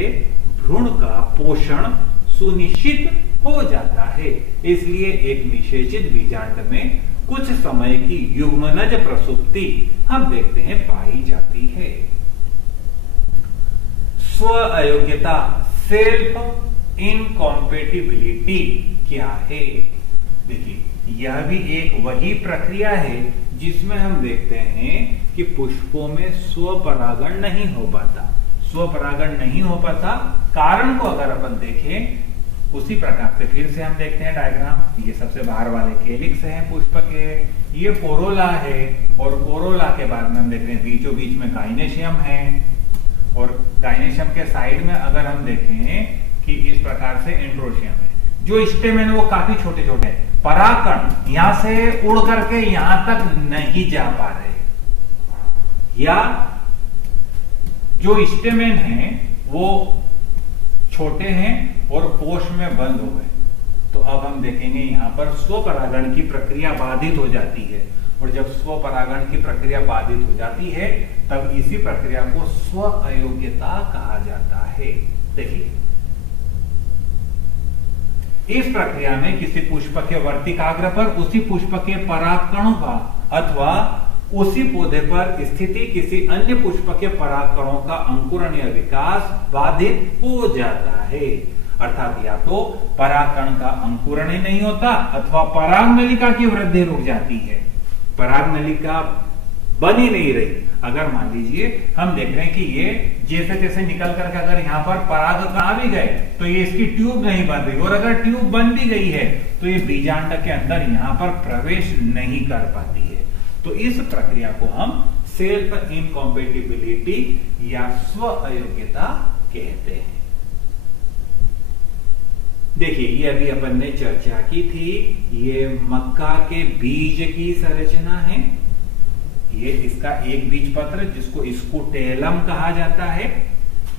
भ्रूण का पोषण सुनिश्चित हो जाता है। इसलिए एक निषेचित बीजांड में कुछ समय की युग्मनज प्रसुप्ति हम देखते हैं पाई जाती है। स्व अयोग्यता सेल्फ इनकॉम्पेटिबिलिटी क्या है? देखिए यह भी एक वही प्रक्रिया है जिसमें हम देखते हैं कि पुष्पों में स्वपरागण नहीं हो पाता। स्वपरागण नहीं हो पाता कारण को अगर अपन देखें उसी प्रकार से फिर से हम देखते हैं डायग्राम। ये सबसे बाहर वाले केलिक्स हैं पुष्प के, ये कोरोला है, और कोरोला के बाद में हम देख रहे हैं बीचों बीच में गाइनेशियम है, और गाइनेशियम के साइड में अगर हम देखें कि इस प्रकार से एंड्रोशियम है। जो स्टेमेन वो काफी छोटे छोटे हैं, परागकण यहां से उड़ करके यहां तक नहीं जा पा रहे, या जो स्टेमेन है वो छोटे हैं और कोश में बंद हो गए। तो अब हम देखेंगे यहां पर स्वपरागण की प्रक्रिया बाधित हो जाती है, और जब स्वपरागण की प्रक्रिया बाधित हो जाती है तब इसी प्रक्रिया को स्व अयोग्यता कहा जाता है। देखिए इस प्रक्रिया में किसी पुष्प के वर्तिकाग्र पर उसी पुष्प के परागकणों का अथवा उसी पौधे पर स्थिति किसी अन्य पुष्प के परागकणों का अंकुरण या विकास बाधित हो जाता है। अर्थात या तो परागकण का अंकुरण ही नहीं होता अथवा पराग नलिका की वृद्धि रुक जाती है। पराग नलिका बन ही नहीं रही। अगर मान लीजिए हम देख रहे हैं कि ये जैसे तैसे निकल करके अगर यहाँ पर पराग आ भी गए तो ये इसकी ट्यूब नहीं बन रही, और अगर ट्यूब बन भी गई है तो ये बीजांड के अंदर यहाँ पर प्रवेश नहीं कर पाती है। तो इस प्रक्रिया को हम सेल्फ इनकॉम्पेटिबिलिटी या स्व अयोग्यता कहते हैं। देखिए ये अभी अपन ने चर्चा की थी, ये मक्का के बीज की संरचना है। ये इसका एक बीज पत्र जिसको स्कूटेलम कहा जाता है,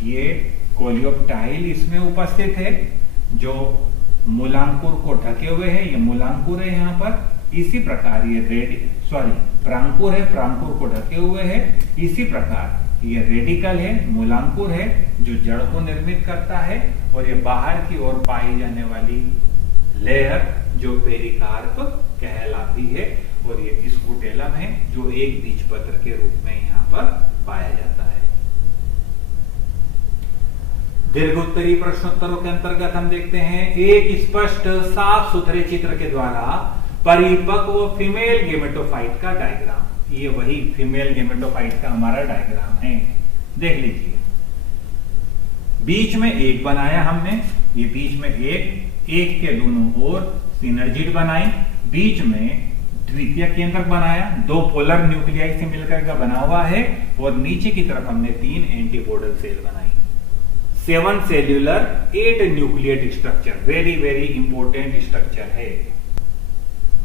ये कोलियोप्टाइल इसमें उपस्थित है जो मूलांकुर को ढके हुए है। ये मूलांकुर है यहाँ पर। इसी प्रकार ये प्रांकुर है, प्रांकुर को ढके हुए है। इसी प्रकार ये रेडिकल है, मूलांकुर है जो जड़ को निर्मित करता है, और ये बाहर की ओर पाई जाने वाली लेयर जो पेरिकार्प कहलाती है, और ये स्कूटेलम है जो एक बीजपत्र के रूप में यहाँ पर पाया जाता है। दीर्घोत्तरी प्रश्नोत्तरों के अंतर्गत हम देखते हैं एक स्पष्ट साफ सुथरे चित्र के द्वारा परिपक्व फीमेल गेमेटोफाइट का डायग्राम। ये वही फीमेल गेमेटोफाइट का हमारा डायग्राम है, देख लीजिए। बीच में एक बनाया हमने, ये बीच में एक के दोनों ओर सिनर्जिड बनाई, बीच में द्वितीय केंद्रक बनाया, दो पोलर न्यूक्लियाई से मिलकर का बना हुआ है, और नीचे की तरफ हमने 3 एंटीपोडल सेल बनाई। 7 cellular 8 nucleate structure, very very important structure है।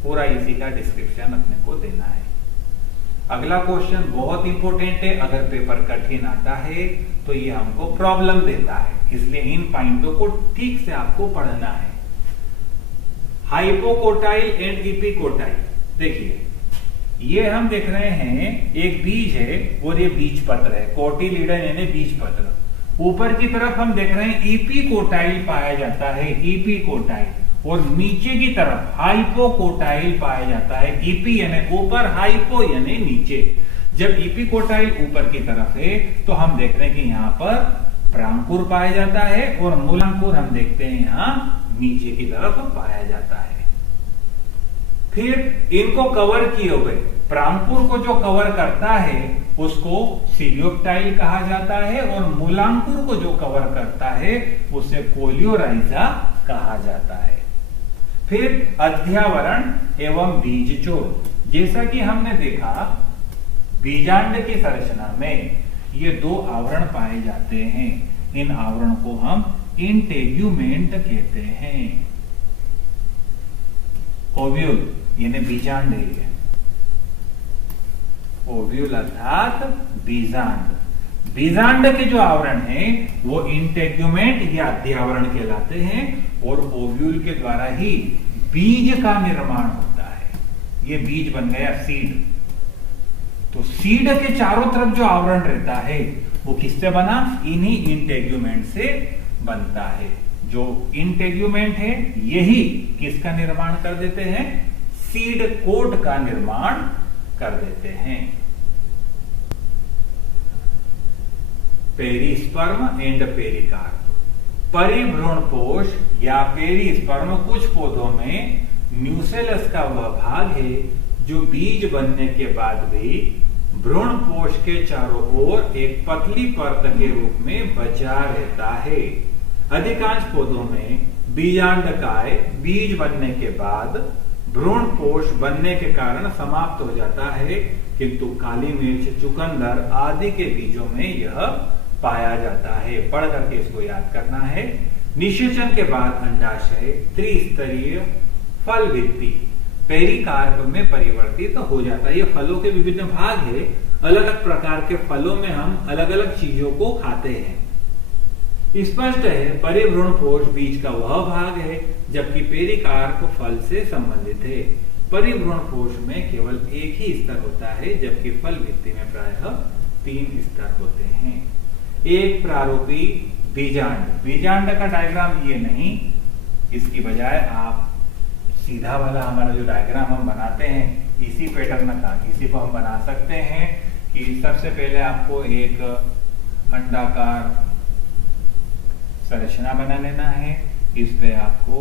पूरा इसी का डिस्क्रिप्शन अपने को देना है। अगला क्वेश्चन बहुत इंपॉर्टेंट है, अगर पेपर कठिन आता है तो ये हमको प्रॉब्लम देता है, इसलिए इन पॉइंटों को ठीक से आपको पढ़ना है। हाइपोकोटाइल एंड इपिकोटाइल, देखिए ये हम देख रहे हैं एक बीज है और ये बीज पत्र है, कोटिलीडन यानी बीज पत्र। ऊपर की तरफ हम देख रहे हैं इपिकोटाइल पाया जाता है, इपिकोटाइल, और नीचे की तरफ हाइपोकोटाइल पाया जाता है। इपी यानी ऊपर, हाइपो यानी नीचे। जब इपिकोटाइल ऊपर की तरफ है तो हम देख रहे हैं कि यहाँ पर प्रांकुर पाया जाता है, और मूलांकुर हम देखते हैं यहाँ नीचे की तरफ पाया जाता है। फिर इनको कवर किए हुए प्रांकुर को जो कवर करता है उसको सीलियोप्टाइल कहा जाता है, और मूलांकुर को जो कवर करता है उसे कोलियोराइजा कहा जाता है। फिर अध्यावरण एवं बीजचोर, जैसा कि हमने देखा बीजांड की संरचना में ये 2 आवरण पाए जाते हैं। इन आवरण को हम इंटेग्यूमेंट कहते हैं। ओव्यूल यानी बीजांड है, ओव्यूल अर्थात बीजांड। बीजांड के जो आवरण है वो इंटेग्यूमेंट या अध्यावरण कहलाते हैं, और ओव्यूल के द्वारा ही बीज का निर्माण होता है। ये बीज बन गया सीड। तो सीड के चारों तरफ जो आवरण रहता है वो किससे बना? इन्हीं इंटेग्यूमेंट से बनता है। जो इंटेग्यूमेंट है यही किसका निर्माण कर देते हैं? सीड कोट का निर्माण कर देते हैं। Perisperm and pericarp. परिभ्रूणपोष या पेरिस्पर्म कुछ पौधों में न्यूसेलस का वह भाग है जो बीज बनने के बाद भी भ्रूणपोष के चारों ओर एक पतली परत के रूप में बचा रहता है। अधिकांश पौधों में बीजांडकाय बीज बनने के बाद भ्रूणपोष बनने के कारण समाप्त हो जाता है, किंतु काली मिर्च, चुकंदर आदि के बीजों में यह पाया जाता है। पढ़ करके इसको याद करना है। निषेचन के बाद अंडाशय त्रिस्तरीय फल भित्ति पेरिकार्प में परिवर्तित हो जाता है। ये फलों के विभिन्न भाग है। अलग अलग प्रकार के फलों में हम अलग अलग चीजों को खाते हैं। स्पष्ट है परिभ्रूणपोष बीज का वह भाग है, जबकि पेरिकार्प फल से संबंधित है। परिभ्रूणपोष में केवल एक ही स्तर होता है, जबकि फल भित्ति में प्रायः 3 स्तर होते हैं। एक प्रारूपी बीजांड, बीजांड का डायग्राम ये नहीं, इसकी बजाय आप सीधा वाला हमारा जो डायग्राम हम बनाते हैं इसी पैटर्न का, इसी को हम बना सकते हैं कि सबसे पहले आपको एक अंडाकार संरचना बना लेना है। इस पे आपको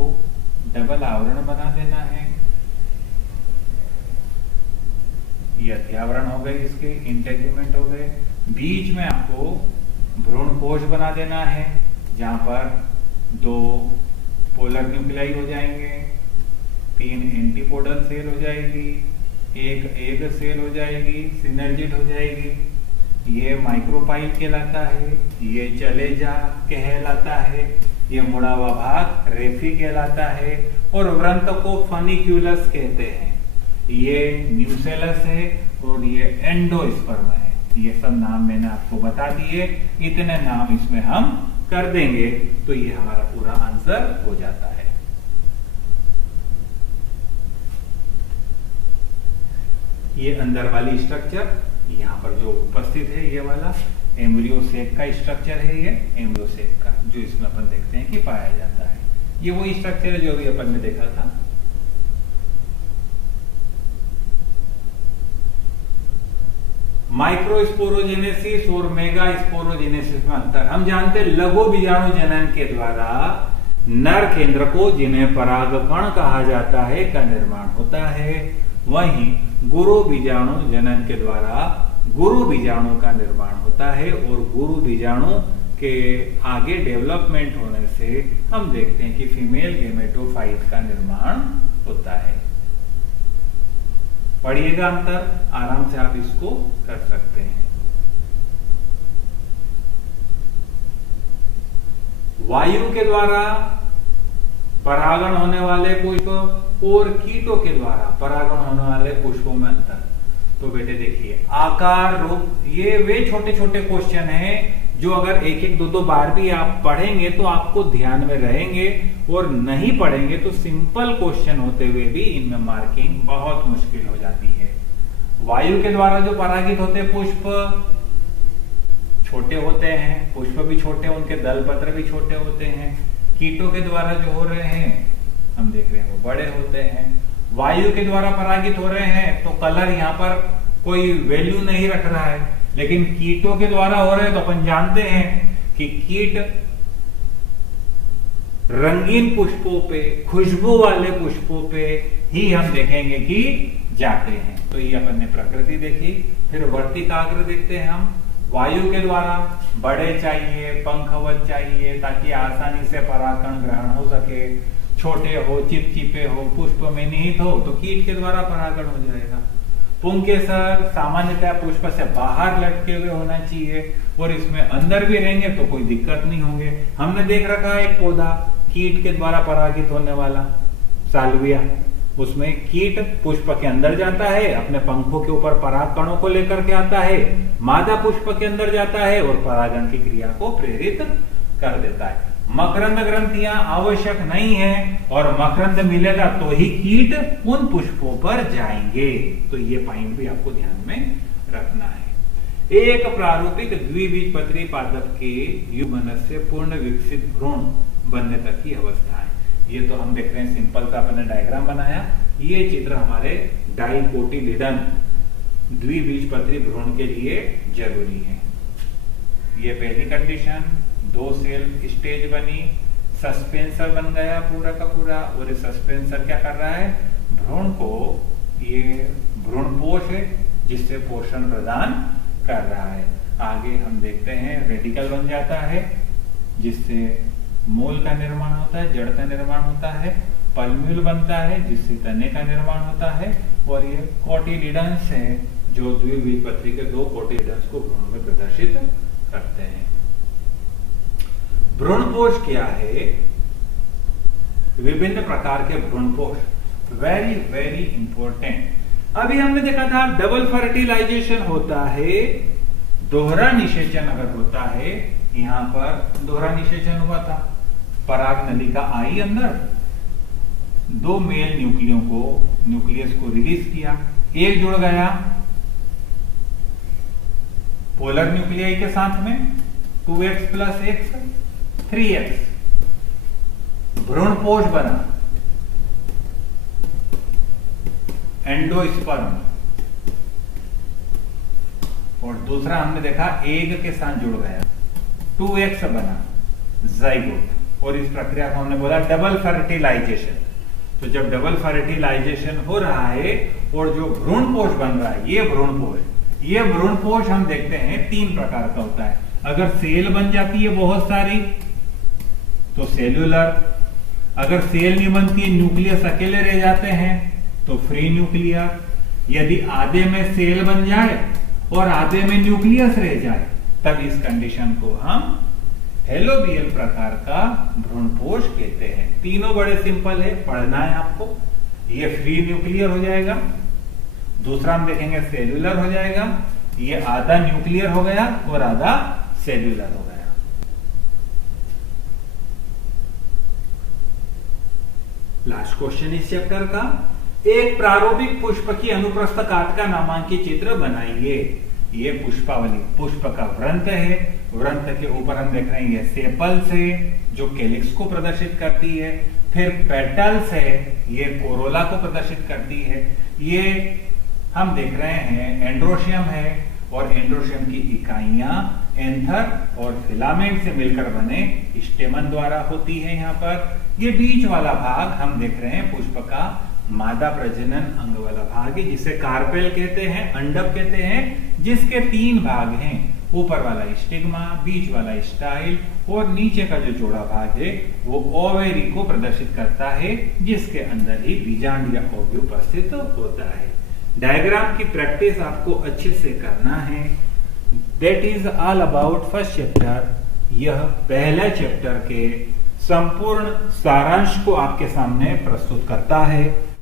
डबल आवरण बना देना है। ये अध्यावरण हो गए, इसके इंटेग्यूमेंट हो गए। बीच में आपको भ्रूण कोश बना देना है, जहां पर 2 पोलर न्यूक्लियाई हो जाएंगे, 3 एंटीपोडल सेल हो जाएगी, 1 एग सेल हो जाएगी, सिनर्जिड हो जाएगी। ये माइक्रोपाइल कहलाता है, ये चलेजा कहलाता है, ये मुड़ा हुआ भाग रेफी कहलाता है, और व्रंत को फनिक्यूलस कहते हैं। ये न्यूसेलस है और ये एंडोस्पर्म है। ये सब नाम मैंने आपको बता दिए, इतने नाम इसमें हम कर देंगे तो ये हमारा पूरा आंसर हो जाता है। ये अंदर वाली स्ट्रक्चर यहां पर जो उपस्थित है, ये वाला एम्ब्रियो सेक का स्ट्रक्चर है, ये एम्ब्रियो सेक का जो इसमें अपन देखते हैं कि पाया जाता है। ये वही स्ट्रक्चर है जो अभी अपन ने देखा था। माइक्रोस्पोरोजेनेसिस और मेगा स्पोरोजेनेसिस में अंतर हम जानते हैं। लघु बीजाणु जनन के द्वारा नर केंद्र को, जिन्हें परागकण कहा जाता है, का निर्माण होता है। वहीं गुरु बीजाणु जनन के द्वारा गुरु बीजाणु का निर्माण होता है, और गुरु बीजाणु के आगे डेवलपमेंट होने से हम देखते हैं कि फीमेल गेमेटोफाइट का निर्माण होता है। पढ़िएगा अंतर, आराम से आप इसको कर सकते हैं। वायु के द्वारा परागण होने वाले पुष्प और कीटों के द्वारा परागण होने वाले पुष्पों में अंतर। तो बेटे देखिए, आकार, रूप, ये वे छोटे छोटे क्वेश्चन हैं जो अगर एक एक दो बार भी आप पढ़ेंगे तो आपको ध्यान में रहेंगे, और नहीं पढ़ेंगे तो सिंपल क्वेश्चन होते हुए भी इनमें मार्किंग बहुत मुश्किल हो जाती है। वायु के द्वारा जो परागित होते पुष्प छोटे होते हैं, पुष्प भी छोटे, उनके दल पत्र भी छोटे होते हैं। कीटों के द्वारा जो हो रहे हैं हम देख रहे हैं वो बड़े होते हैं। वायु के द्वारा परागित हो रहे हैं तो कलर यहाँ पर कोई वैल्यू नहीं रख रहा है, लेकिन कीटों के द्वारा हो रहे हैं तो अपन जानते हैं कि कीट रंगीन पुष्पों पे, खुशबू वाले पुष्पों पे ही हम देखेंगे कि जाते हैं। तो ये अपन ने प्रकृति देखी। फिर वर्तिकाग्र देखते हैं हम। वायु के द्वारा बड़े चाहिए, पंखवत चाहिए, ताकि आसानी से परागण ग्रहण हो सके। छोटे हो, चिपचिपे हो, पुष्प में निहित हो तो कीट के द्वारा परागण हो जाएगा। पुंकेसर सामान्यतः पुष्प से बाहर लटके हुए होना चाहिए, और इसमें अंदर भी रहेंगे तो कोई दिक्कत नहीं होंगे। हमने देख रखा है एक पौधा कीट के द्वारा परागित होने वाला, साल्विया। उसमें कीट पुष्प के अंदर जाता है, अपने पंखों के ऊपर पराग कणों को लेकर के आता है, मादा पुष्प के अंदर जाता है और परागण की क्रिया को प्रेरित कर देता है। मकरंद ग्रंथियां आवश्यक नहीं है, और मकरंद मिलेगा तो ही कीट उन पुष्पों पर जाएंगे। तो ये पॉइंट भी आपको ध्यान में रखना है। एक प्रारूपिक द्विबीजपत्री पादप के युग्मन से पूर्ण विकसित भ्रूण बनने तक की अवस्था है। ये तो हम देख रहे हैं, सिंपल सा अपने डायग्राम बनाया। ये चित्र हमारे डाइकोटिलिडन द्विबीजपत्री भ्रूण के लिए जरूरी है। ये पहली कंडीशन, 2 सेल स्टेज बनी, सस्पेंसर बन गया पूरा का पूरा, और ये सस्पेंसर क्या कर रहा है, भ्रूण को, ये भ्रूणपोष है जिससे पोषण प्रदान कर रहा है। आगे हम देखते हैं रेडिकल बन जाता है जिससे मूल का निर्माण होता है, जड़ का निर्माण होता है, पल्म्यूल बनता है जिससे तने का निर्माण होता है, और ये कोटिलिडन्स है जो द्विबीजपत्री के 2 कोटिलिडन्स को भ्रूण में प्रदर्शित करते हैं। भ्रूणपोष क्या है? विभिन्न प्रकार के भ्रूणपोष, वेरी वेरी इंपॉर्टेंट। अभी हमने देखा था डबल फर्टिलाइजेशन होता है, दोहरा निषेचन अगर होता है, यहां पर दोहरा निषेचन हुआ था, पराग नलिका आई अंदर, 2 मेल न्यूक्लियस को रिलीज किया, एक जुड़ गया पोलर न्यूक्लियाई के साथ में, 2x प्लस x 3x, भ्रूणपोष बना, एंडोस्पर्म, और दूसरा हमने देखा एग के साथ जुड़ गया, 2x बना, जाइगोट। और इस प्रक्रिया को हमने बोला डबल फर्टिलाइजेशन। तो जब डबल फर्टिलाइजेशन हो रहा है और जो भ्रूणपोष बन रहा है ये भ्रूणपोष हम देखते हैं 3 प्रकार का होता है। अगर सेल बन जाती है बहुत सारी तो सेल्यूलर, अगर सेल नहीं बनती है, न्यूक्लियस अकेले रह जाते हैं तो फ्री न्यूक्लियर, यदि आधे में सेल बन जाए और आधे में न्यूक्लियस रह जाए तब इस कंडीशन को हम हेलोबियल प्रकार का भ्रूणपोष कहते हैं। तीनों बड़े सिंपल है, पढ़ना है आपको। ये फ्री न्यूक्लियर हो जाएगा, दूसरा हम देखेंगे सेल्यूलर हो जाएगा, ये आधा न्यूक्लियर हो गया और आधा सेल्यूलर हो गया। लास्ट क्वेश्चन इस चैप्टर का, एक प्रारूपिक पुष्प की अनुप्रस्थ काट का नामांकित चित्र बनाइए। ये पुष्पावली, पुष्प का वृंत है, वृंत के ऊपर हम देख रहे हैं ये सेपल्स है जो कैलिक्स को प्रदर्शित करती है, फिर पेटल्स है ये कोरोला को प्रदर्शित करती है, ये हम देख रहे हैं एंड्रोशियम है और एंड्रोशियम की इकाइयां एंथर और फिलामेंट से मिलकर बने स्टेमन द्वारा होती है। यहाँ पर ये बीच वाला भाग हम देख रहे हैं पुष्प का मादा प्रजनन अंग वाला भाग है जिसे कार्पेल कहते हैं, अंडक कहते हैं, जिसके 3 भाग हैं, ऊपर वाला स्टिग्मा, बीच वाला स्टाइल और नीचे का जो जोड़ा भाग है वो ओवेरी को प्रदर्शित करता है जिसके अंदर ही बीजांड या ओव्यू उपस्थित होता है। डायग्राम की प्रैक्टिस आपको अच्छे से करना है। That is all about first chapter. यह पहला चैप्टर के संपूर्ण सारांश को आपके सामने प्रस्तुत करता है।